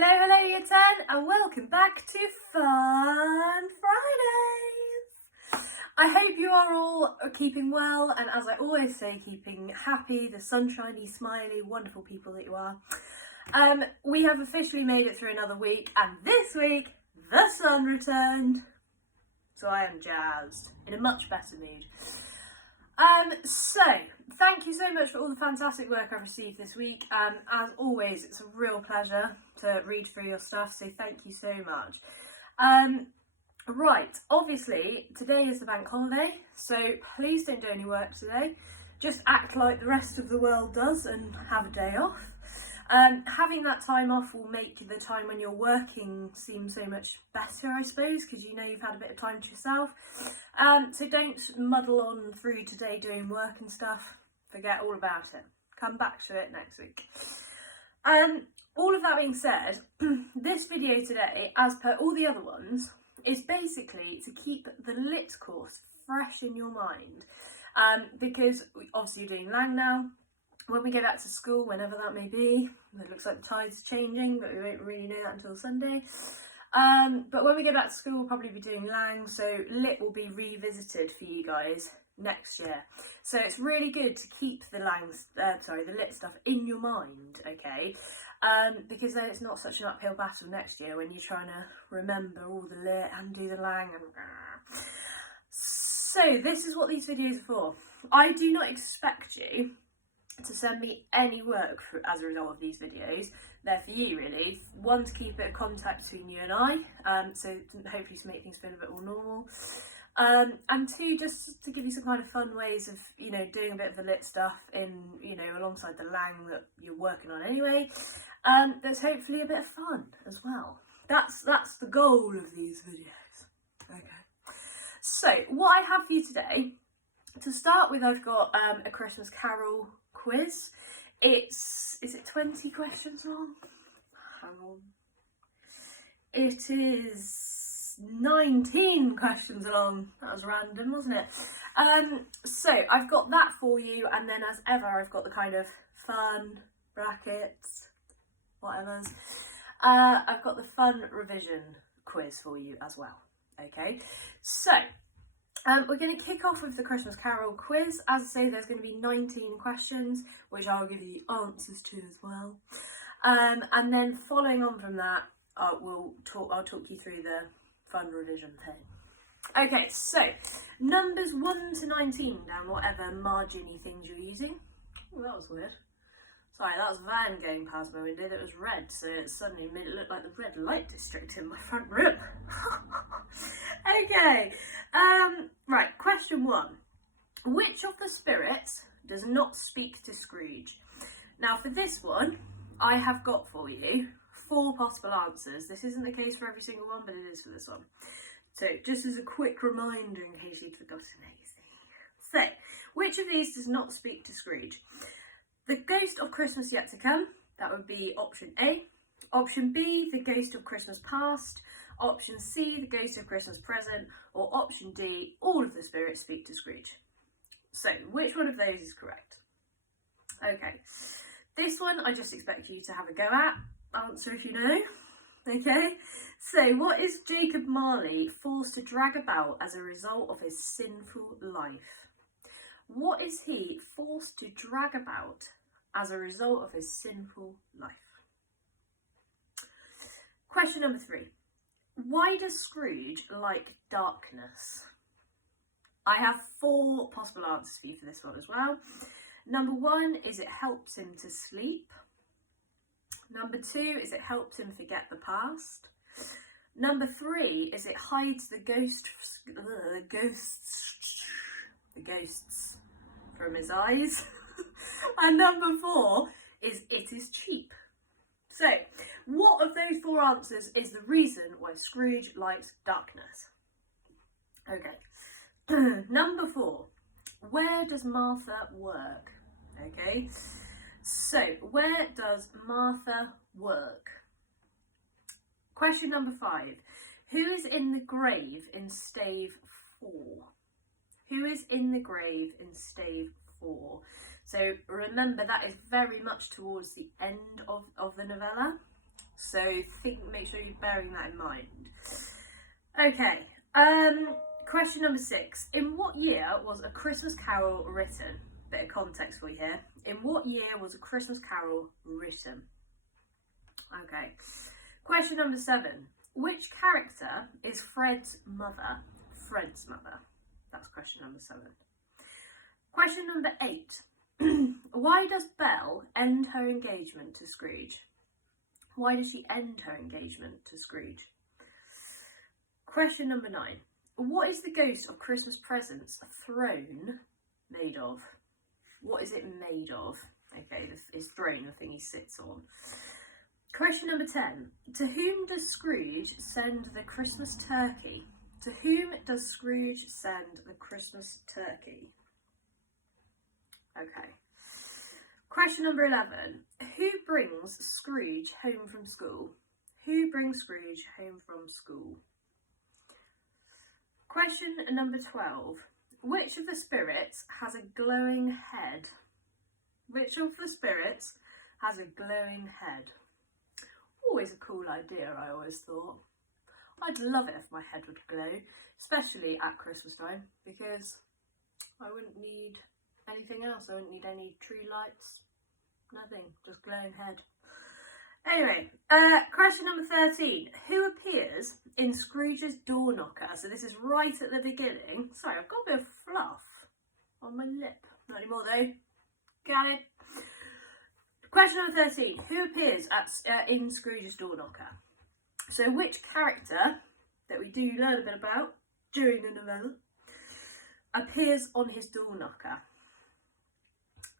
Hello, year 10, and welcome back to Fun Fridays. I hope you are all keeping well, and as I always say, keeping happy, the sunshiny, smiley, wonderful people that you are. We have officially made it through another week, and this week, the sun returned. So I am jazzed, in a much better mood. So, thank you so much for all the fantastic work I've received this week. As always, it's a real pleasure to read through your stuff, so thank you so much. Right, obviously, today is the bank holiday, so please don't do any work today. Just act like the rest of the world does and have a day off. Having that time off will make the time when you're working seem so much better, I suppose, because you know you've had a bit of time to yourself. So don't muddle on through today doing work and stuff. Forget all about it. Come back to it next week. All of that being said, this video today, as per all the other ones, is basically to keep the lit course fresh in your mind. Because obviously you're doing Lang now. When we get back to school, whenever that may be, it looks like the tide's changing, but we won't really know that until Sunday. But when we get back to school, we'll probably be doing Lang, so lit will be revisited for you guys next year. So it's really good to keep the the lit stuff in your mind, okay? Because then it's not such an uphill battle next year when you're trying to remember all the lit and do the Lang and. So this is what these videos are for. I do not expect you to send me any work as a result of these videos. They're for you, really. One, to keep a bit of contact between you and I, so hopefully to make things feel a bit more normal. And two, just to give you some kind of fun ways of, doing a bit of the lit stuff in, alongside the Lang that you're working on anyway. That's hopefully a bit of fun as well. That's the goal of these videos. Okay. So, what I have for you today, to start with, I've got a Christmas Carol quiz. Is it 20 questions long? Hang on. It is 19 questions long. That was random, wasn't it? So I've got that for you, and then as ever, I've got the kind of fun brackets, whatever's. I've got the fun revision quiz for you as well. Okay, so we're going to kick off with the Christmas Carol quiz. As I say, there's going to be 19 questions, which I'll give you the answers to as well. And then following on from that, I'll talk you through the fun revision thing. Okay, so numbers 1 to 19 down whatever margin-y things you're using. Oh, that was weird. Sorry, that was a van going past my window that was red, so it suddenly made it look like the red light district in my front room. Okay, right, question 1. Which of the spirits does not speak to Scrooge? Now for this one, I have got for you 4 possible answers. This isn't the case for every single one, but it is for this one. So just as a quick reminder in case you'd forgotten anything. So, which of these does not speak to Scrooge? The Ghost of Christmas Yet to Come, that would be option A. Option B, the Ghost of Christmas Past. Option C, the Ghost of Christmas Present. Or option D, all of the spirits speak to Scrooge. So, which one of those is correct? Okay, this one I just expect you to have a go at. Answer if you know. Okay, so what is Jacob Marley forced to drag about as a result of his sinful life? What is he forced to drag about as a result of his sinful life? Question number 3. Why does Scrooge like darkness? I have 4 possible answers for you for this one as well. Number 1 is it helps him to sleep. Number 2 is it helps him forget the past. Number 3 is it hides the ghosts from his eyes. And number 4 is it is cheap. So, what of those 4 answers is the reason why Scrooge likes darkness? Okay. Number 4. Where does Martha work? Okay. So, where does Martha work? Question number 5. Who is in the grave in stave 4? Who is in the grave in stave 4? So remember, that is very much towards the end of the novella. So make sure you're bearing that in mind. Okay, question number 6. In what year was A Christmas Carol written? Bit of context for you here. In what year was A Christmas Carol written? Okay. Question number 7. Which character is Fred's mother? Fred's mother. That's question number 7. Question number 8. Why does Belle end her engagement to Scrooge? Why does she end her engagement to Scrooge? Question number 9. What is the ghost of Christmas presents throne made of? What is it made of? Okay, his throne, the thing he sits on. Question number 10. To whom does Scrooge send the Christmas turkey? To whom does Scrooge send the Christmas turkey? Okay. Question number 11. Who brings Scrooge home from school? Who brings Scrooge home from school? Question number 12. Which of the spirits has a glowing head? Which of the spirits has a glowing head? Always a cool idea, I always thought. I'd love it if my head would glow, especially at Christmas time, because I wouldn't need anything else. I wouldn't need any tree lights, nothing, just glowing head. Anyway, question number 13. Who appears in Scrooge's door knocker? So this is right at the beginning. Sorry, I've got a bit of fluff on my lip. Not anymore though. Got it. Question number 13. Who appears in Scrooge's door knocker? So which character that we do learn a bit about during the novella appears on his door knocker?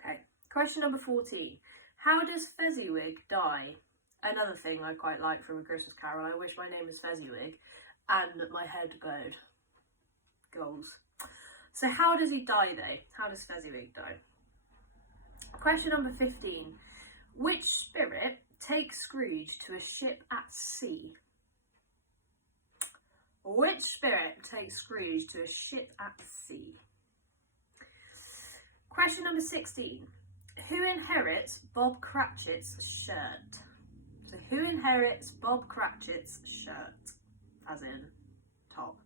Okay. Question number 14. How does Fezziwig die? Another thing I quite like from A Christmas Carol. I wish my name was Fezziwig and that my head glowed. Goals. So how does he die though? How does Fezziwig die? Question number 15. Which spirit takes Scrooge to a ship at sea? Which spirit takes Scrooge to a ship at sea? Question number 16. Who inherits Bob Cratchit's shirt? So who inherits Bob Cratchit's shirt? As in top.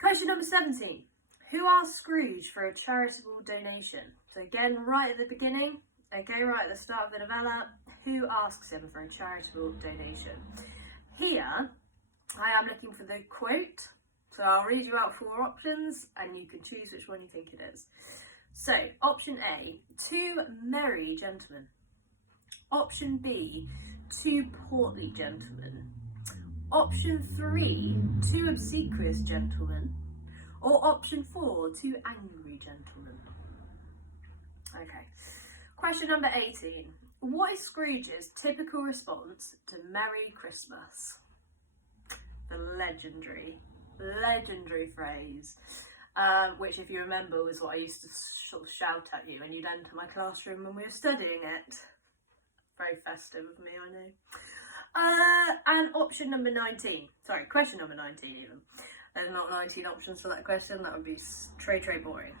Question number 17. Who asks Scrooge for a charitable donation? So again, right at the beginning, okay, right at the start of the novella, who asks him for a charitable donation? Here, I am looking for the quote. So I'll read you out 4 options and you can choose which one you think it is. So, option A, 2 merry gentlemen. Option B, 2 portly gentlemen. Option 3, 2 obsequious gentlemen. Or option 4, 2 angry gentlemen. Okay. Question number 18. What is Scrooge's typical response to Merry Christmas? The legendary phrase. Which, if you remember, was what I used to sort of shout at you when you'd enter my classroom when we were studying it. Very festive of me, I know. And option number 19. Sorry, question number 19 even. There's not 19 options for that question. That would be très boring.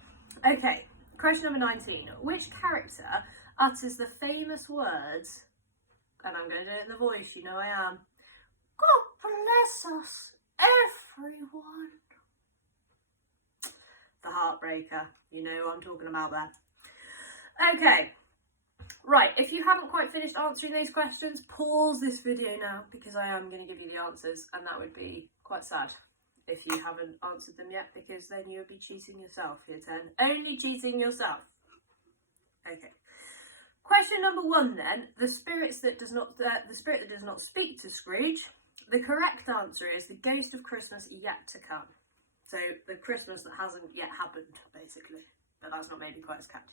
Okay, question number 19. Which character utters the famous words, and I'm going to do it in the voice, you know I am, God bless us, everyone. The Heartbreaker, you know what I'm talking about there. Okay, right, if you haven't quite finished answering these questions, pause this video now, because I am going to give you the answers, and that would be quite sad if you haven't answered them yet, because then you would be cheating yourself, year 10. Only cheating yourself. Okay. Question number 1 then, the spirit that does not speak to Scrooge. The correct answer is the ghost of Christmas yet to come. So the Christmas that hasn't yet happened, basically. But that's not maybe quite as catchy.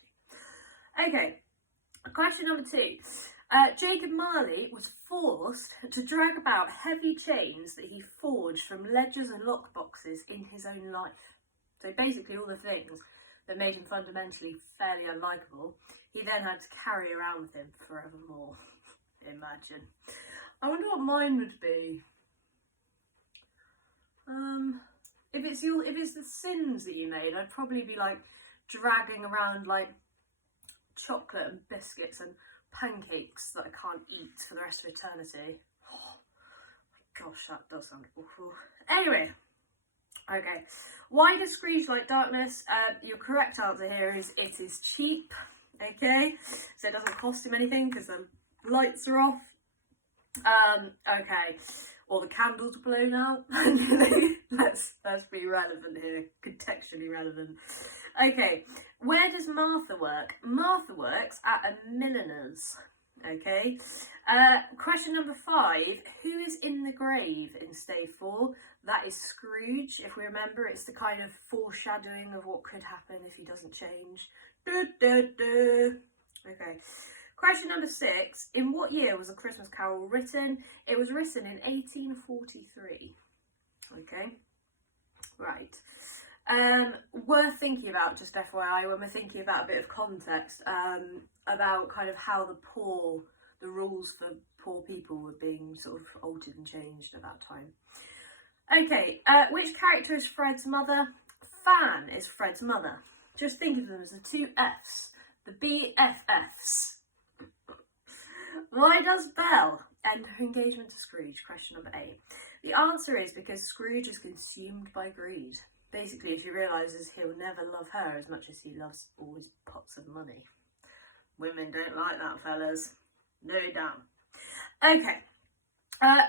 Okay, question number 2. Jacob Marley was forced to drag about heavy chains that he forged from ledgers and lockboxes in his own life. So basically all the things that made him fundamentally fairly unlikable, he then had to carry around with him forevermore. Imagine. I wonder what mine would be. If it's the sins that you made, I'd probably be like dragging around like chocolate and biscuits and pancakes that I can't eat for the rest of eternity. Oh my gosh, that does sound awful. Anyway, okay. Why does Scrooge like darkness? Your correct answer here is it is cheap. Okay, so it doesn't cost him anything because the lights are off. Okay, or the candles are blown out. let's be relevant here, contextually relevant. Okay, where does Martha work? Martha works at a milliner's. Okay, question number 5. Who is in the grave in Stay 4? That is Scrooge. If we remember, it's the kind of foreshadowing of what could happen if he doesn't change. Okay. Question number 6. In what year was A Christmas Carol written? It was written in 1843. Okay. Right. Worth thinking about, just FYI, when we're thinking about a bit of context, about kind of how the rules for poor people were being sort of altered and changed at that time. Okay, which character is Fred's mother? Fan is Fred's mother. Just think of them as the 2 Fs, the BFFs. Why does Belle end her engagement to Scrooge? Question number 8. The answer is because Scrooge is consumed by greed. Basically, she realises he'll never love her as much as he loves all his pots of money. Women don't like that, fellas. No doubt. Okay.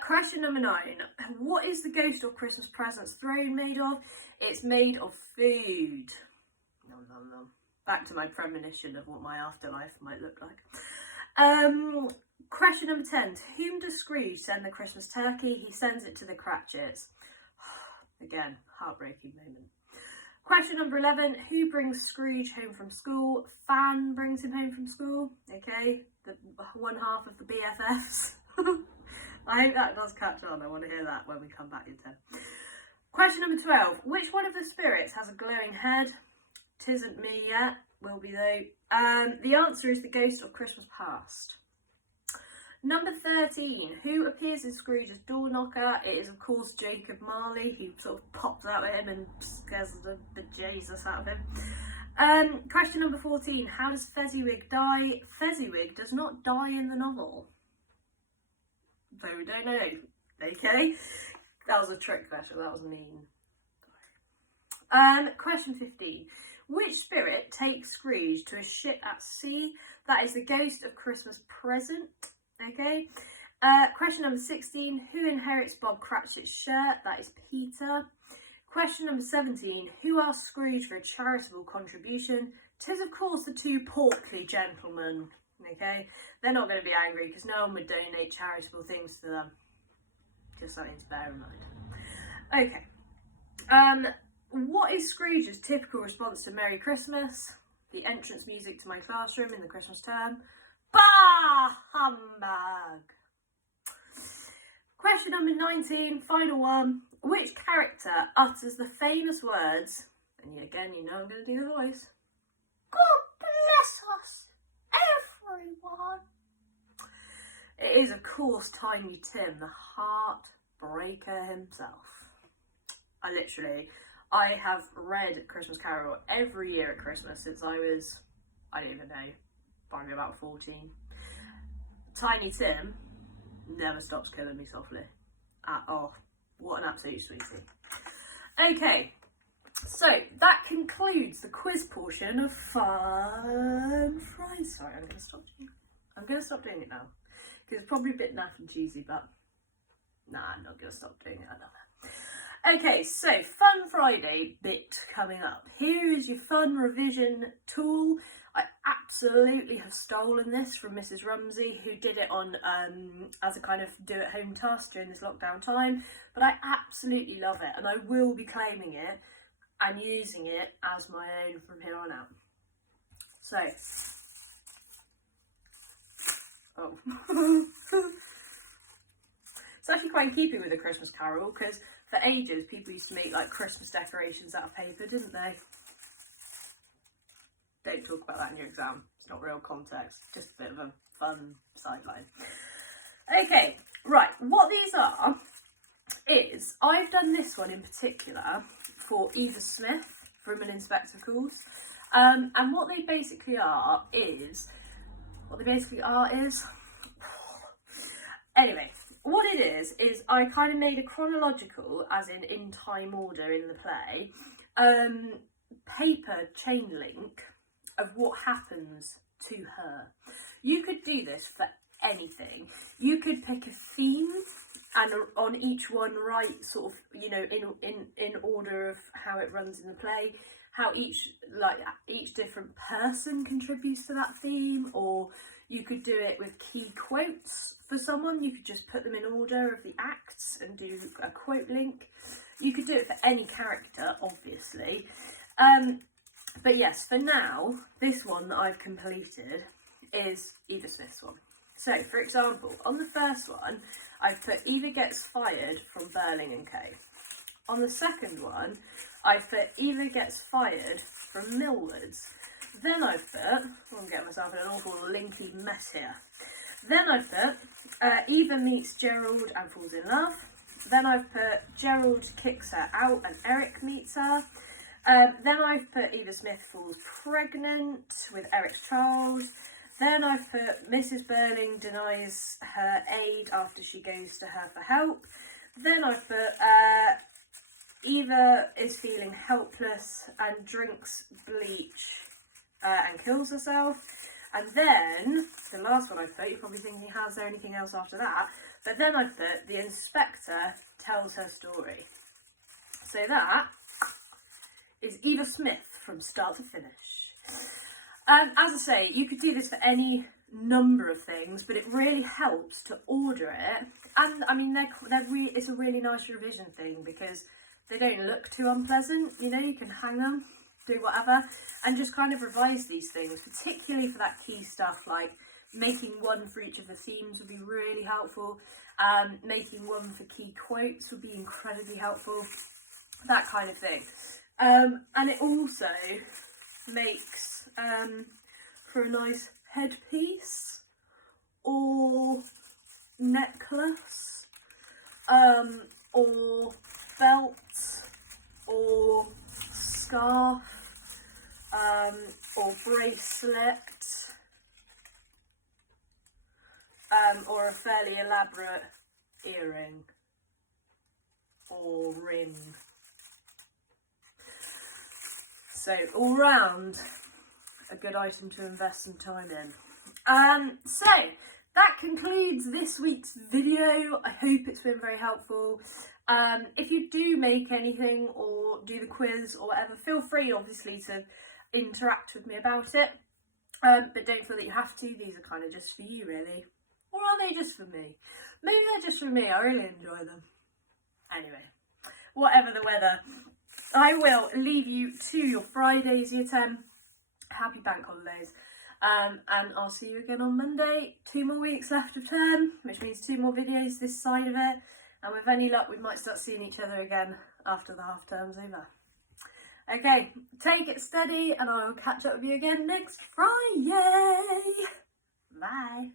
Question number 9. What is the ghost or Christmas presents throne made of? It's made of food. Nom nom nom. Back to my premonition of what my afterlife might look like. Question number 10. To whom does Scrooge send the Christmas turkey? He sends it to the Cratchits. Again, heartbreaking moment. Question number 11. Who brings Scrooge home from school? Fan brings him home from school. Okay, the one half of the BFFs. I hope that does catch on. I want to hear that when we come back in 10. Question number 12. Which one of the spirits has a glowing head? Tisn't me yet. Will be though. The answer is the ghost of Christmas past. Number 13. Who appears in Scrooge's door knocker? It is, of course, Jacob Marley. He sort of pops out at him and scares the Jesus out of him. Question number 14. How does Fezziwig die? Fezziwig does not die in the novel. So we don't know. Okay. That was a trick question. That was mean. Question 15. Which spirit takes Scrooge to a ship at sea? That is the ghost of Christmas present. Okay. Question number 16. Who inherits Bob Cratchit's shirt? That is Peter. Question number 17. Who asked Scrooge for a charitable contribution? 'Tis of course the 2 portly gentlemen. Okay. They're not going to be angry because no one would donate charitable things to them. Just something to bear in mind. Okay. What is Scrooge's typical response to Merry Christmas? The entrance music to my classroom in the Christmas term. Bah! Humbug! Question number 19, final one. Which character utters the famous words, and again, you know I'm going to do the voice, God bless us, everyone? It is, of course, Tiny Tim, the heartbreaker himself. I have read Christmas Carol every year at Christmas since I was, I don't even know, probably about 14. Tiny Tim never stops killing me softly at all. What an absolute sweetie. Okay, so that concludes the quiz portion of Fun Friday. Sorry, I'm going to stop doing it now. Because it's probably a bit naff and cheesy, but nah, I'm not going to stop doing it. I love it. Okay, so Fun Friday bit coming up. Here is your fun revision tool. I absolutely have stolen this from Mrs. Rumsey, who did it on as a kind of do-at-home task during this lockdown time. But I absolutely love it, and I will be claiming it and using it as my own from here on out. So, it's actually quite in keeping with A Christmas Carol, because for ages people used to make like Christmas decorations out of paper, didn't they? Don't talk about that in your exam. It's not real context, just a bit of a fun sideline. Okay, right, what these are is, I've done this one in particular for Eva Smith from An Inspector Calls. And what they basically are is what they basically are is... Anyway, what it is I kind of made a chronological, as in time order in the play, paper chain link of what happens to her. You could do this for anything. You could pick a theme and on each one write sort of, you know, in order of how it runs in the play, how each different person contributes to that theme, or you could do it with key quotes for someone. You could just put them in order of the acts and do a quote link. You could do it for any character, obviously. But yes, for now, this one that I've completed is Eva Smith's one. So, for example, on the first one, I've put Eva gets fired from Burling and Co. On the second one, I've put Eva gets fired from Millwards. Then I've put, I'm getting myself in an awful linky mess here. Then I've put Eva meets Gerald and falls in love. Then I've put Gerald kicks her out and Eric meets her. Then I've put Eva Smith falls pregnant with Eric's child. Then I've put Mrs. Burling denies her aid after she goes to her for help. Then I've put Eva is feeling helpless and drinks bleach and kills herself. And then, the last one I've put, you're probably thinking, how's there anything else after that? But then I've put the inspector tells her story. So that is Eva Smith from start to finish. As I say, you could do this for any number of things, but it really helps to order it. And I mean, it's a really nice revision thing because they don't look too unpleasant. You know, you can hang them, do whatever, and just kind of revise these things, particularly for that key stuff like making one for each of the themes would be really helpful. Making one for key quotes would be incredibly helpful. That kind of thing. And it also makes for a nice headpiece or necklace or belt or scarf or bracelet or a fairly elaborate earring or ring. So all round, a good item to invest some time in. So that concludes this week's video. I hope it's been very helpful. If you do make anything or do the quiz or whatever, feel free obviously to interact with me about it. But don't feel that you have to. These are kind of just for you really. Or are they just for me? Maybe they're just for me. I really enjoy them. Anyway, whatever the weather, I will leave you to your Fridays, Year 10. Happy bank holidays. And I'll see you again on Monday. 2 more weeks left of term, which means 2 more videos this side of it. And with any luck, we might start seeing each other again after the half term's over. Okay, take it steady, and I will catch up with you again next Friday. Bye.